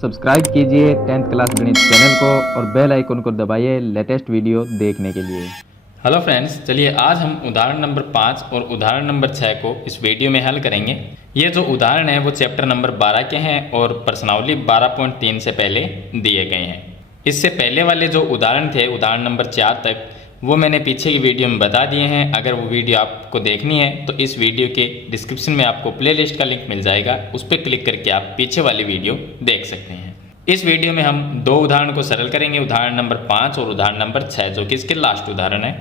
Subscribe कीजिए 10th class गणित channel को और बेल आइकन को दबाइए लेटेस्ट वीडियो देखने के लिए। हेलो फ्रेंड्स, चलिए आज हम उदाहरण नंबर 5 और उदाहरण नंबर 6 को इस वीडियो में हल करेंगे। ये जो उदाहरण है वो चैप्टर नंबर 12 के हैं और प्रश्नावली 12.3 से पहले दिए गए हैं। इससे पहले वाले जो उदाहरण थे उदाहरण नंबर 4 तक वो मैंने पीछे की वीडियो में बता दिए हैं। अगर वो वीडियो आपको देखनी है तो इस वीडियो के डिस्क्रिप्शन में आपको प्लेलिस्ट का लिंक मिल जाएगा, उस पर क्लिक करके आप पीछे वाली वीडियो देख सकते हैं। इस वीडियो में हम दो उदाहरण को सरल करेंगे, उदाहरण नंबर 5 और उदाहरण नंबर 6 जो कि इसके लास्ट उदाहरण है।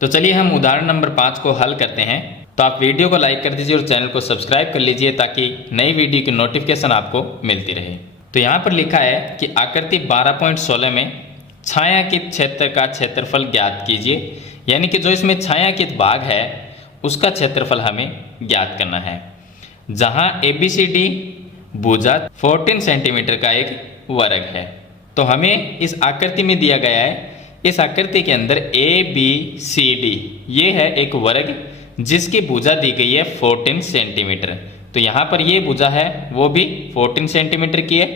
तो चलिए हम उदाहरण नंबर 5 को हल करते हैं। तो आप वीडियो को लाइक कर दीजिए और चैनल को सब्सक्राइब कर लीजिए ताकि नई वीडियो की नोटिफिकेशन आपको मिलती रहे। तो यहाँ पर लिखा है कि आकृति 12.16 में छायांकित क्षेत्र का क्षेत्रफल ज्ञात कीजिए, यानी कि जो इसमें छायांकित भाग है उसका क्षेत्रफल हमें ज्ञात करना है। जहाँ ABCD भुजा 14 सेंटीमीटर का एक वर्ग है, तो हमें इस आकृति में दिया गया है, इस आकृति के अंदर ABCD ये है एक वर्ग जिसकी भुजा दी गई है 14 सेंटीमीटर। तो यहाँ पर ये भुजा है वो भी 14 सेंटीमीटर की है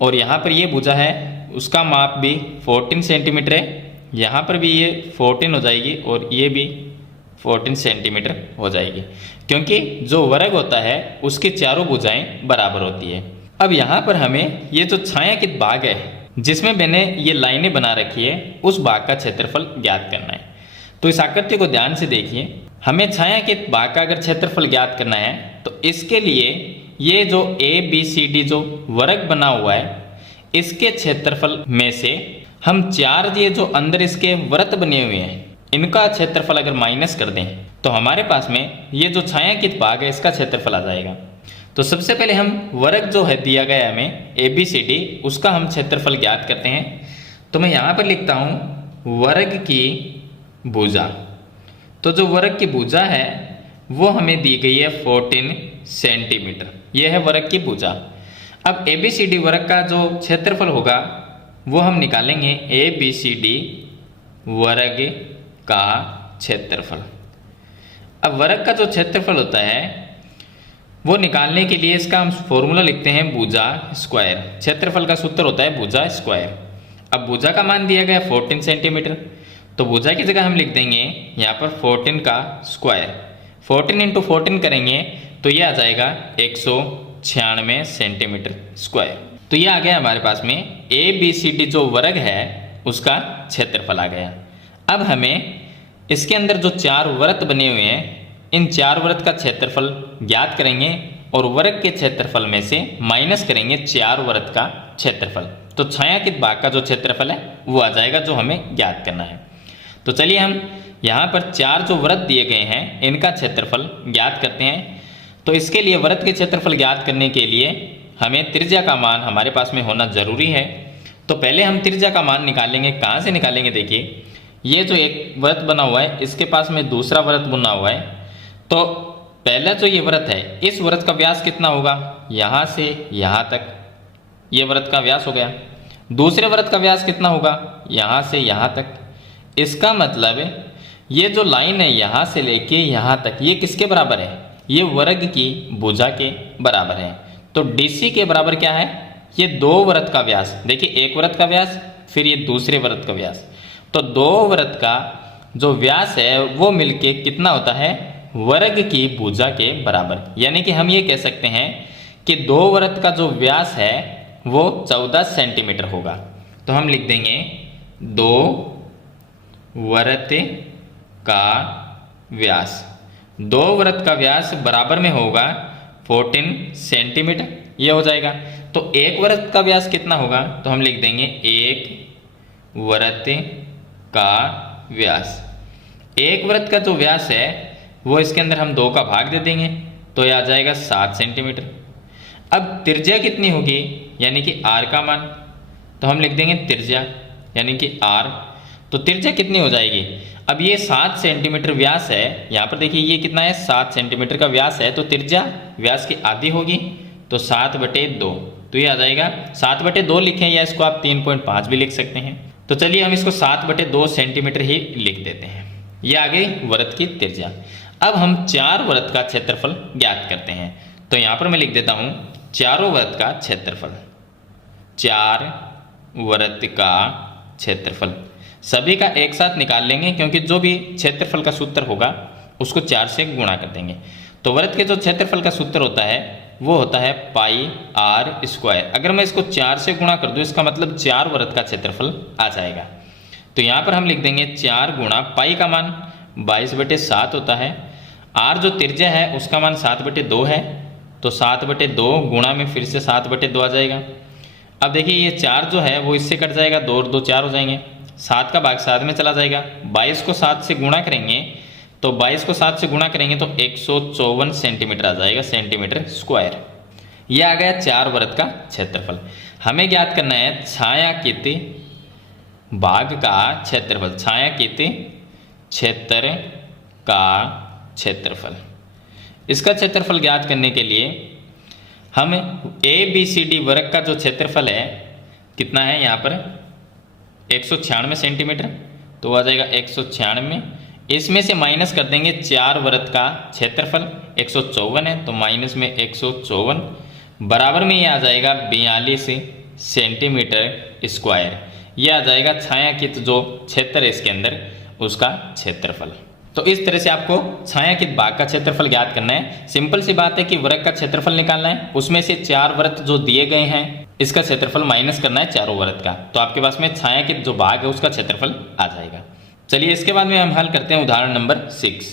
और यहाँ पर ये भुजा है उसका माप भी 14 सेंटीमीटर है। यहाँ पर भी ये 14 हो जाएगी और ये भी 14 सेंटीमीटर हो जाएगी, क्योंकि जो वर्ग होता है उसकी चारों भुजाएं बराबर होती है। अब यहाँ पर हमें ये जो छायांकित भाग है जिसमें मैंने ये लाइनें बना रखी है उस भाग का क्षेत्रफल ज्ञात करना है। तो इस आकृति को ध्यान से देखिए, हमें छायांकित भाग का अगर क्षेत्रफल ज्ञात करना है तो इसके लिए ये जो ABCD जो वर्ग बना हुआ है इसके क्षेत्रफल में से हम चार ये जो अंदर इसके वृत्त बने हुए हैं इनका क्षेत्रफल अगर माइनस कर दें तो हमारे पास में ये जो छायांकित भाग है इसका क्षेत्रफल आ जाएगा। तो सबसे पहले हम वर्ग जो है दिया गया हमें ABCD उसका हम क्षेत्रफल ज्ञात करते हैं। तो मैं यहाँ पर लिखता हूँ वर्ग की भुजा। तो जो वर्ग की भुजा है वो हमें दी गई है 14 सेंटीमीटर, ये है वर्ग की भुजा। अब ABCD वर्ग का जो क्षेत्रफल होगा वो हम निकालेंगे ABCD वर्ग का क्षेत्रफल। अब वर्ग का जो क्षेत्रफल होता है वो निकालने के लिए इसका हम फॉर्मूला लिखते हैं भुजा स्क्वायर। क्षेत्रफल का सूत्र होता है भुजा स्क्वायर। अब भुजा का मान दिया गया 14 सेंटीमीटर, तो भुजा की जगह हम लिख देंगे यहाँ पर 14 का स्क्वायर। 14 इंटू 14 करेंगे तो ये आ जाएगा 196 सेंटीमीटर स्क्वायर। तो ये आ गया हमारे पास में ABCD जो वर्ग है उसका क्षेत्रफल आ गया। अब हमें इसके अंदर जो चार वृत्त बने हुए हैं इन चार वृत्त का क्षेत्रफल ज्ञात करेंगे और वर्ग के क्षेत्रफल में से माइनस करेंगे चार वृत्त का क्षेत्रफल। तो छायांकित भाग का जो क्षेत्रफल है वो आ जाएगा जो हमें ज्ञात करना है। तो चलिए हम यहाँ पर चार जो वृत्त दिए गए हैं इनका क्षेत्रफल ज्ञात करते हैं। तो इसके लिए वृत्त के क्षेत्रफल ज्ञात करने के लिए हमें त्रिज्या का मान हमारे पास में होना जरूरी है। तो पहले हम त्रिज्या का मान निकालेंगे। कहाँ से निकालेंगे? देखिए ये जो एक वृत्त बना हुआ है इसके पास में दूसरा वृत्त बना हुआ है, तो पहला जो ये वृत्त है इस वृत्त का व्यास कितना होगा? यहाँ से यहाँ तक ये वृत्त का व्यास हो गया। दूसरे वृत्त का व्यास कितना होगा? यहाँ से यहाँ तक। इसका मतलब ये जो लाइन है यहाँ से लेके यहाँ तक ये किसके बराबर है? ये वर्ग की भुजा के बराबर है। तो DC के बराबर क्या है? ये दो वृत्त का व्यास। देखिए एक वृत्त का व्यास फिर ये दूसरे वृत्त का व्यास, तो दो वृत्त का जो व्यास है वो मिलके कितना होता है? वर्ग की भुजा के बराबर। यानी कि हम ये कह सकते हैं कि दो वृत्त का जो व्यास है वो 14 सेंटीमीटर होगा। तो हम लिख देंगे दो वृत्त का व्यास। दो वृत्त का व्यास बराबर में होगा 14 सेंटीमीटर, ये हो जाएगा। तो एक वृत्त का व्यास कितना होगा? तो हम लिख देंगे एक वृत्त का व्यास। एक वृत्त का जो व्यास है वो इसके अंदर हम 2 का भाग दे देंगे तो ये आ जाएगा 7 सेंटीमीटर। अब त्रिज्या कितनी होगी? यानी कि R का मान, तो हम लिख देंगे त्रिज्या यानी कि R। तो त्रिज्या कितनी हो जाएगी? अब ये 7 सेंटीमीटर व्यास है, यहाँ पर देखिए ये कितना है? 7 सेंटीमीटर का व्यास है, तो त्रिज्या व्यास की आधी होगी तो 7/2। तो ये आ जाएगा 7/2 लिखें या इसको आप 3.5 भी लिख सकते हैं। तो चलिए हम इसको 7/2 सेंटीमीटर ही लिख देते हैं। ये आ गई वृत्त की त्रिज्या। अब हम चार वृत्त का क्षेत्रफल ज्ञात करते हैं। तो यहाँ पर मैं लिख देता हूँ चारों वृत्त का क्षेत्रफल। 4 वृत्त का क्षेत्रफल। सभी का एक साथ निकाल लेंगे क्योंकि जो भी क्षेत्रफल का सूत्र होगा उसको 4 से गुणा कर देंगे। तो वृत्त के जो क्षेत्रफल का सूत्र होता है वो होता है पाई आर स्क्वायर। अगर मैं इसको 4 से गुणा कर दूं इसका मतलब 4 वृत्त का क्षेत्रफल आ जाएगा। तो यहाँ पर हम लिख देंगे 4 गुणा पाई का मान 22/7 होता है, आर जो त्रिज्या है उसका मान 7/2 है, तो 7/2 गुणा में फिर से 7/2 आ जाएगा। अब देखिए ये 4 जो है वो इससे कट जाएगा, 2 और 2 4 हो जाएंगे, 7 का भाग 7 में चला जाएगा। 22 को 7 से गुणा करेंगे तो 22 को 7 से गुणा करेंगे तो 154 सेंटीमीटर आ जाएगा, सेंटीमीटर स्क्वायर। यह आ गया 4 वृत्त का क्षेत्रफल। हमें ज्ञात करना है छायांकित भाग का क्षेत्रफल, छायांकित क्षेत्र का क्षेत्रफल। इसका क्षेत्रफल ज्ञात करने के लिए हम ABCD वर्ग का जो क्षेत्रफल है कितना है यहाँ पर 196 सेंटीमीटर, तो आ जाएगा 196। इसमें से माइनस कर देंगे 4 वृत्त का क्षेत्रफल 154 है, तो माइनस में 154 बराबर में ये आ जाएगा 42 सेंटीमीटर स्क्वायर। ये आ जाएगा छायांकित जो क्षेत्र है इसके अंदर उसका क्षेत्रफल। तो इस तरह से आपको छायांकित भाग का क्षेत्रफल ज्ञात करना है। सिंपल सी बात है कि वृत्त का क्षेत्रफल निकालना है, उसमें से 4 वृत्त जो दिए गए हैं इसका क्षेत्रफल माइनस करना है चारों वृत्त का, तो आपके पास में छायांकित जो भाग है उसका क्षेत्रफल आ जाएगा। चलिए इसके बाद में हम हल करते हैं उदाहरण नंबर 6।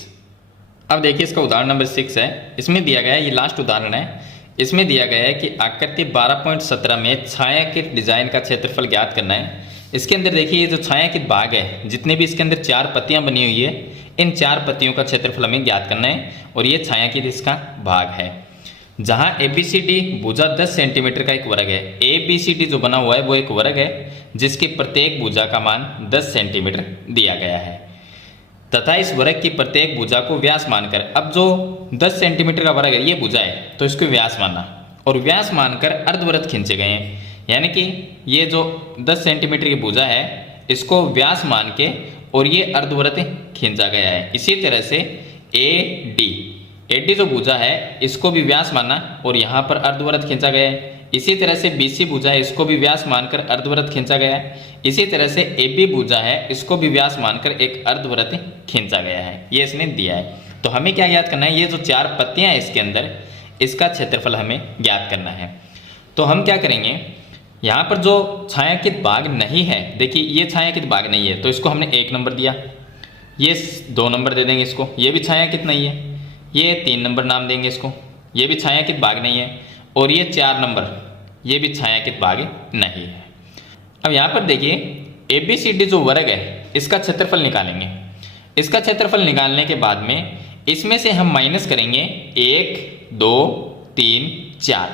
अब देखिए इसका उदाहरण नंबर 6 है, इसमें दिया गया है, ये लास्ट उदाहरण है, इसमें दिया गया है कि आकृति 12.17 में छायांकित डिजाइन का क्षेत्रफल ज्ञात करना है। इसके अंदर देखिए ये जो छायांकित भाग है, जितने भी इसके अंदर 4 पत्तियां बनी हुई है, इन 4 पत्तियों का क्षेत्रफल हमें ज्ञात करना है और ये छायांकित इसका भाग है। जहां ABCD भुजा 10 सेंटीमीटर का एक वर्ग है, ABCD जो बना हुआ है वो एक वर्ग है जिसके प्रत्येक भुजा का मान 10 सेंटीमीटर दिया गया है तथा इस वर्ग की प्रत्येक भुजा को व्यास मानकर, अब जो 10 सेंटीमीटर का वर्ग है ये भुजा है तो इसको व्यास मानना और व्यास मानकर अर्धवृत्त खींचे गए हैं, यानी कि ये जो 10 सेंटीमीटर की भुजा है इसको व्यास मान के और ये अर्धवृत्त खींचा गया है। इसी तरह से AD जो भुजा है इसको भी व्यास मानना और यहाँ पर अर्धवृत्त खींचा गया है। इसी तरह से BC भुजा है इसको भी व्यास मानकर अर्धवृत्त खींचा गया है। इसी तरह से AB भुजा है इसको भी व्यास मानकर एक अर्धवृत्त खींचा गया है, ये इसने दिया है। तो हमें क्या ज्ञात करना है, ये जो 4 पत्तियां हैं इसके अंदर इसका क्षेत्रफल हमें ज्ञात करना है। तो हम क्या करेंगे, यहाँ पर जो छायांकित भाग नहीं है, देखिए ये छायांकित भाग नहीं है तो इसको हमने 1 नंबर दिया, ये 2 नंबर दे देंगे इसको, ये भी छायांकित नहीं है, ये 3 नंबर नाम देंगे इसको, ये भी छायांकित भाग नहीं है, और ये 4 नंबर ये भी छायांकित भाग नहीं है। अब यहाँ पर देखिए ABCD जो वर्ग है इसका क्षेत्रफल निकालेंगे। इसका क्षेत्रफल निकालने के बाद में इसमें से हम माइनस करेंगे 1 2 3 4,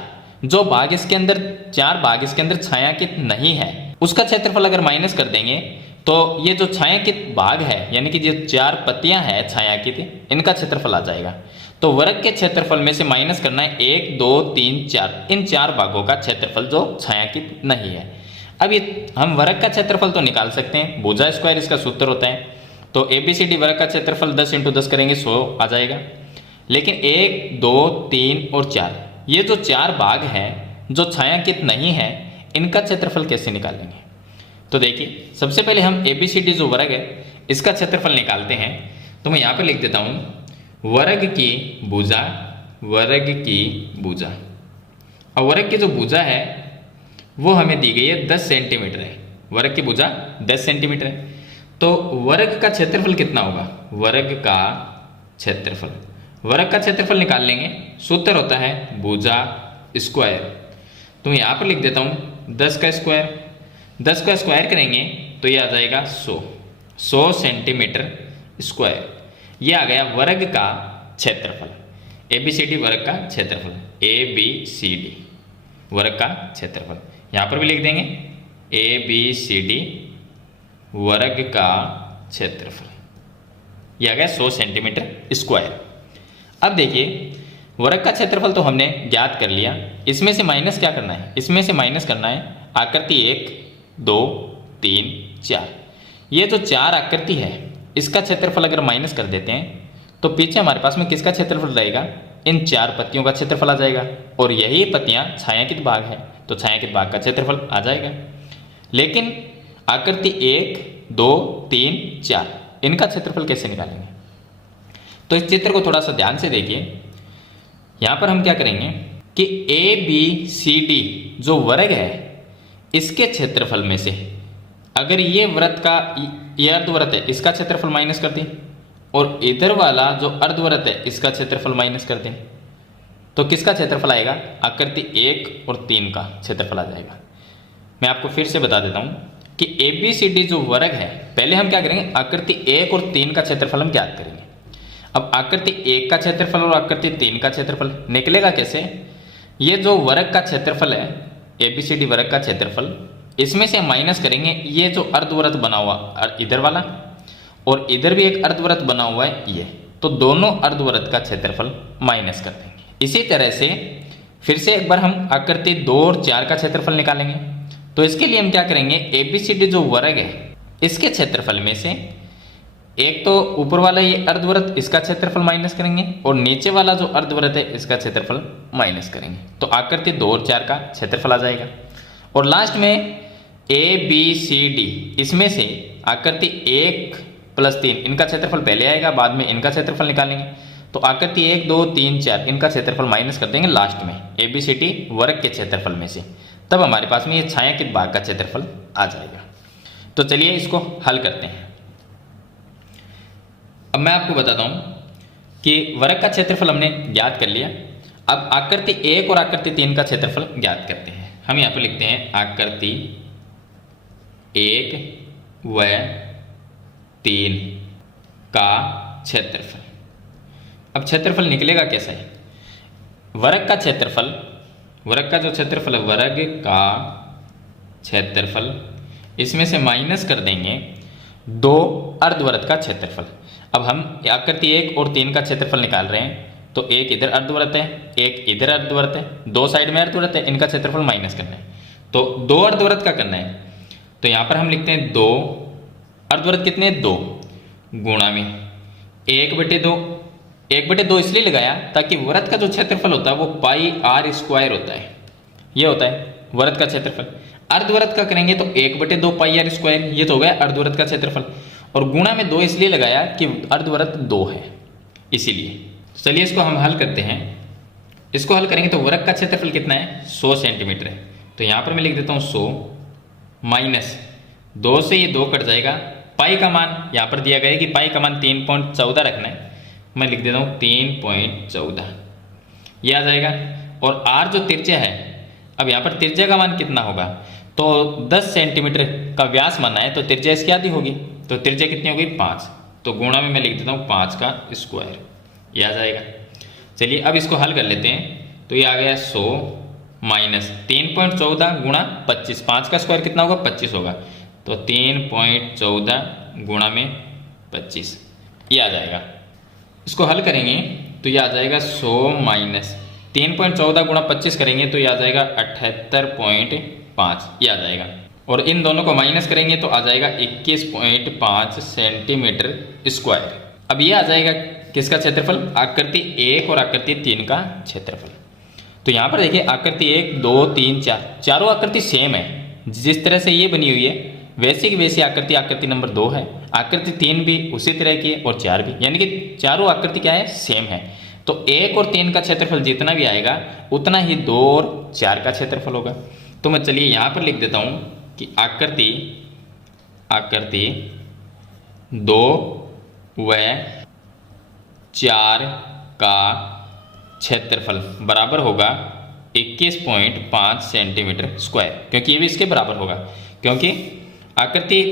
जो भाग इसके अंदर 4 भाग इसके अंदर छायांकित नहीं है उसका क्षेत्रफल अगर माइनस कर देंगे तो ये जो छायांकित भाग है यानी कि जो 4 पत्तियां हैं छायांकित इनका क्षेत्रफल आ जाएगा। तो वर्ग के क्षेत्रफल में से माइनस करना है 1 2 3 4, इन 4 भागों का क्षेत्रफल जो छायांकित नहीं है। अब ये हम वर्ग का क्षेत्रफल तो निकाल सकते हैं, भुजा स्क्वायर इसका सूत्र होता है, तो ABCD वर्ग का क्षेत्रफल 10 × 10 करेंगे 100 आ जाएगा। लेकिन 1 2 3 और 4 ये जो 4 भाग हैं जो छायांकित नहीं है इनका क्षेत्रफल कैसे निकालेंगे। तो देखिए सबसे पहले हम ABCD जो वर्ग है इसका क्षेत्रफल निकालते हैं। तो मैं यहाँ पे लिख देता हूँ वर्ग की भुजा, वर्ग की भुजा, और वर्ग की जो भुजा है वो हमें दी गई है 10 सेंटीमीटर है, वर्ग की भुजा 10 सेंटीमीटर है। तो वर्ग का क्षेत्रफल कितना होगा, वर्ग का क्षेत्रफल, वर्ग का क्षेत्रफल निकाल लेंगे, सूत्र होता है भुजा स्क्वायर। तो मैं यहाँ पर लिख देता हूँ 10 का स्क्वायर, 10 का स्क्वायर करेंगे तो ये आ जाएगा 100 सेंटीमीटर स्क्वायर। ये आ गया वर्ग का क्षेत्रफल, ABCD वर्ग का क्षेत्रफल, ABCD वर्ग का क्षेत्रफल। यहाँ पर भी लिख देंगे ABCD वर्ग का क्षेत्रफल, यह आ गया 100 सेंटीमीटर स्क्वायर। अब देखिए वर्ग का क्षेत्रफल तो हमने ज्ञात कर लिया, इसमें से माइनस क्या करना है, इसमें से माइनस करना है आकृति 1 2 3 4। ये जो 4 आकृति है इसका क्षेत्रफल अगर माइनस कर देते हैं तो पीछे हमारे पास में किसका क्षेत्रफल रहेगा, इन 4 पत्तियों का क्षेत्रफल आ जाएगा, और यही पत्तियां छायांकित भाग है, तो छायांकित भाग का क्षेत्रफल आ जाएगा। लेकिन आकृति 1, 2, 3, 4 इनका क्षेत्रफल कैसे निकालेंगे? तो इस चित्र को थोड़ा सा ध्यान से देखिए। यहां पर हम क्या करेंगे कि ए बी सी डी जो वर्ग है इसके क्षेत्रफल में से अगर ये वृत्त का, ये अर्धवृत्त है, इसका क्षेत्रफल माइनस कर दें, और इधर वाला जो अर्धवृत्त है इसका क्षेत्रफल माइनस कर दें, तो किसका क्षेत्रफल आएगा? आकृति 1 और 3 का क्षेत्रफल आ जाएगा। मैं आपको फिर से बता देता हूं कि ए बी सी डी जो वर्ग है, पहले हम क्या करेंगे, आकृति 1 और 3 का क्षेत्रफल हम ज्ञात करेंगे। अब आकृति 1 का क्षेत्रफल और आकृति 3 का क्षेत्रफल निकलेगा कैसे? ये जो वर्ग का क्षेत्रफल है, ए बी सी डी वर्ग का क्षेत्रफल, इसमें से माइनस करेंगे ये जो अर्धवृत्त बना हुआ इधर वाला, और इधर भी एक अर्धवृत्त बना हुआ है ये, तो दोनों अर्धवृत्त का क्षेत्रफल माइनस कर देंगे। इसी तरह से फिर से एक बार हम आकृति 2 और 4 का क्षेत्रफल निकालेंगे। तो इसके लिए हम क्या करेंगे, ए बी सी डी जो वर्ग है इसके क्षेत्रफल में से एक तो ऊपर वाला ये अर्धवृत्त, इसका क्षेत्रफल माइनस करेंगे, और नीचे वाला जो अर्धवृत्त है इसका क्षेत्रफल माइनस करेंगे, तो आकृति 2 और 4 का क्षेत्रफल आ जाएगा। और लास्ट में ए बी सी डी इसमें से आकृति 1 प्लस 3 इनका क्षेत्रफल पहले आएगा, बाद में इनका क्षेत्रफल निकालेंगे, तो आकृति 1, 2, 3, 4 इनका क्षेत्रफल माइनस कर देंगे लास्ट में ए बी सी डी वर्ग के क्षेत्रफल में से, तब हमारे पास में ये छायांकित भाग का क्षेत्रफल आ जाएगा। तो चलिए इसको हल करते हैं। अब मैं आपको बताता हूं कि वर्ग का क्षेत्रफल हमने ज्ञात कर लिया। अब आकृति 1 और आकृति 3 का क्षेत्रफल ज्ञात करते हैं। हम यहां पर लिखते हैं आकृति 1 व 3 का क्षेत्रफल। अब क्षेत्रफल निकलेगा कैसे? वर्ग का क्षेत्रफल, वर्ग का जो क्षेत्रफल है, वर्ग का क्षेत्रफल, इसमें से माइनस कर देंगे 2 अर्धवृत्त का क्षेत्रफल। अब हम आकृति 1 और 3 का क्षेत्रफल निकाल रहे हैं, तो एक इधर अर्धवृत्त है, एक इधर अर्धवृत्त है, 2 साइड में अर्धवृत्त है, इनका क्षेत्रफल माइनस करना है, तो 2 अर्धवृत्त का करना है। तो यहां पर हम लिखते हैं 2 अर्धवृत्त कितने, 2 गुणा में 1/2। 1/2 इसलिए लगाया ताकि वृत्त का जो क्षेत्रफल होता है वो पाई आर स्क्वायर होता है, ये होता है वृत्त का क्षेत्रफल। अर्धवृत्त का करेंगे तो 1/2 पाई आर स्क्वायर, ये तो हो गया अर्धवृत्त का क्षेत्रफल, और गुणा में 2 इसलिए लगाया कि अर्धवृत्त 2 है इसीलिए। चलिए इसको हम हल करते हैं। इसको हल करेंगे तो वृत्त का क्षेत्रफल कितना है, 100 सेंटीमीटर है। तो यहां पर मैं लिख देता हूं 100 माइनस 2 से ये 2 कट जाएगा, पाई का मान यहां पर दिया गया है कि पाई का मान 3.14 रखना है, मैं लिख देता हूं 3.14, ये आ जाएगा। और आर जो त्रिज्या है, अब यहाँ पर त्रिज्या का मान कितना होगा, तो 10 सेंटीमीटर का व्यास माना है, तो त्रिज्या इसकी आधी होगी, तो त्रिज्या कितनी होगी 5, तो गुणा में मैं लिख देता हूँ 5 का स्क्वायर, ये आ जाएगा। चलिए अब इसको हल कर लेते हैं। तो ये आ गया 100 माइनस 3.14 गुणा 25, 5 का स्क्वायर कितना होगा 25 होगा, तो 3.14 गुणा में 25, ये आ जाएगा। इसको हल करेंगे तो ये आ जाएगा 100 माइनस 3.14 गुणा 25 करेंगे तो ये आ जाएगा 78.5, ये आ जाएगा। और इन दोनों को माइनस करेंगे तो आ जाएगा 21.5 सेंटीमीटर स्क्वायर। अब ये आ जाएगा किसका क्षेत्रफल, आकृति 1 और आकृति 3 का क्षेत्रफल। तो यहाँ पर देखिए आकृति 1, 2, 3, 4 चारों आकृति सेम है, जिस तरह से ये बनी हुई है वैसी की वैसी आकृति नंबर 2 है, आकृति 3 भी उसी तरह की है और 4 भी, यानी कि चारों आकृति क्या है, सेम है। तो 1 और 3 का क्षेत्रफल जितना भी आएगा उतना ही 2 और 4 का क्षेत्रफल होगा। तो मैं चलिए यहाँ पर लिख देता हूँ कि आकृति 2 व 4 का क्षेत्रफल बराबर होगा 21.5 सेंटीमीटर स्क्वायर, क्योंकि ये भी इसके बराबर होगा, क्योंकि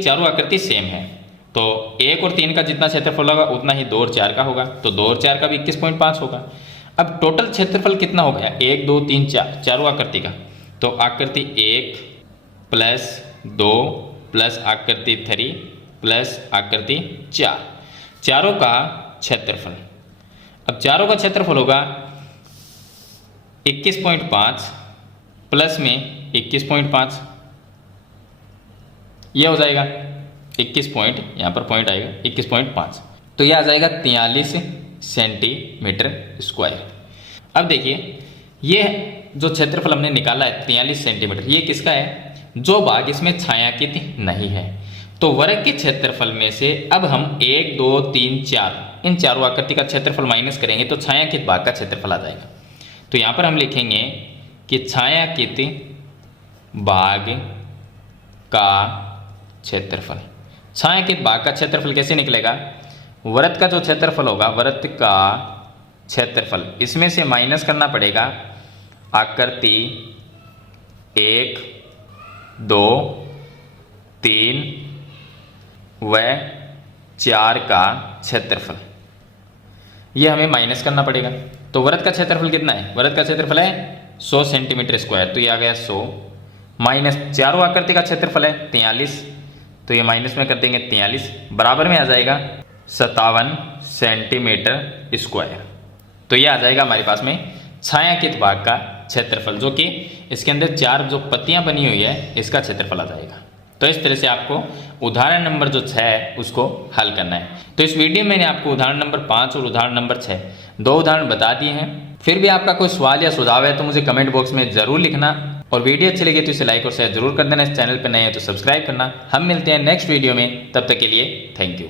चारों आकृति सेम है। तो 1 और 3 का जितना क्षेत्रफल होगा उतना ही 2 और 4 का होगा, तो 2 और 4 का भी 21.5 होगा। अब टोटल क्षेत्रफल कितना हो गया, 1, 2, 3, 4 चारों आकृति का, तो आकृति 1 प्लस 2 प्लस आकृति 3 प्लस आकृति 4 चारों का क्षेत्रफल। अब चारों का क्षेत्रफल होगा 21.5 प्लस में 21.5, यह हो जाएगा 21 पॉइंट, यहाँ पर पॉइंट आएगा 21.5, तो यह आ जाएगा 43 सेंटीमीटर स्क्वायर। अब देखिए ये जो क्षेत्रफल हमने निकाला है 43 सेंटीमीटर, ये किसका है? जो भाग इसमें छायांकित नहीं है। तो वर्ग के क्षेत्रफल में से अब हम 1, 2, 3, 4 इन चारों आकृति का क्षेत्रफल माइनस करेंगे तो छायांकित भाग का क्षेत्रफल आ जाएगा। तो यहाँ पर हम लिखेंगे कि छायांकित भाग का क्षेत्रफल। छायांकित भाग का क्षेत्रफल कैसे निकलेगा? वृत्त का जो क्षेत्रफल होगा, वृत्त का क्षेत्रफल, इसमें से माइनस करना पड़ेगा आकृति 1, 2, 3 व 4 का क्षेत्रफल, ये हमें माइनस करना पड़ेगा। तो वृत्त का क्षेत्रफल कितना है? वृत्त का क्षेत्रफल है 100 सेंटीमीटर स्क्वायर, तो ये आ गया 100 माइनस चारों आकृति का क्षेत्रफल है 43, तो ये माइनस में कर देंगे 43, बराबर में आ जाएगा 57 सेंटीमीटर स्क्वायर। तो ये आ जाएगा हमारे पास में छायांकित भाग का क्षेत्रफल, जो कि इसके अंदर 4 जो पत्तियां बनी हुई है इसका क्षेत्रफल आ जाएगा। तो इस तरह से आपको उदाहरण नंबर जो 6 है उसको हल करना है। तो इस वीडियो में मैंने आपको उदाहरण नंबर 5 और उदाहरण नंबर 6 दो उदाहरण बता दिए हैं। फिर भी आपका कोई सवाल या सुझाव है तो मुझे कमेंट बॉक्स में जरूर लिखना, और वीडियो अच्छी लगी तो इसे लाइक और शेयर जरूर कर देना। इस चैनल पर नए हैं तो सब्सक्राइब करना। हम मिलते हैं नेक्स्ट वीडियो में, तब तक के लिए थैंक यू।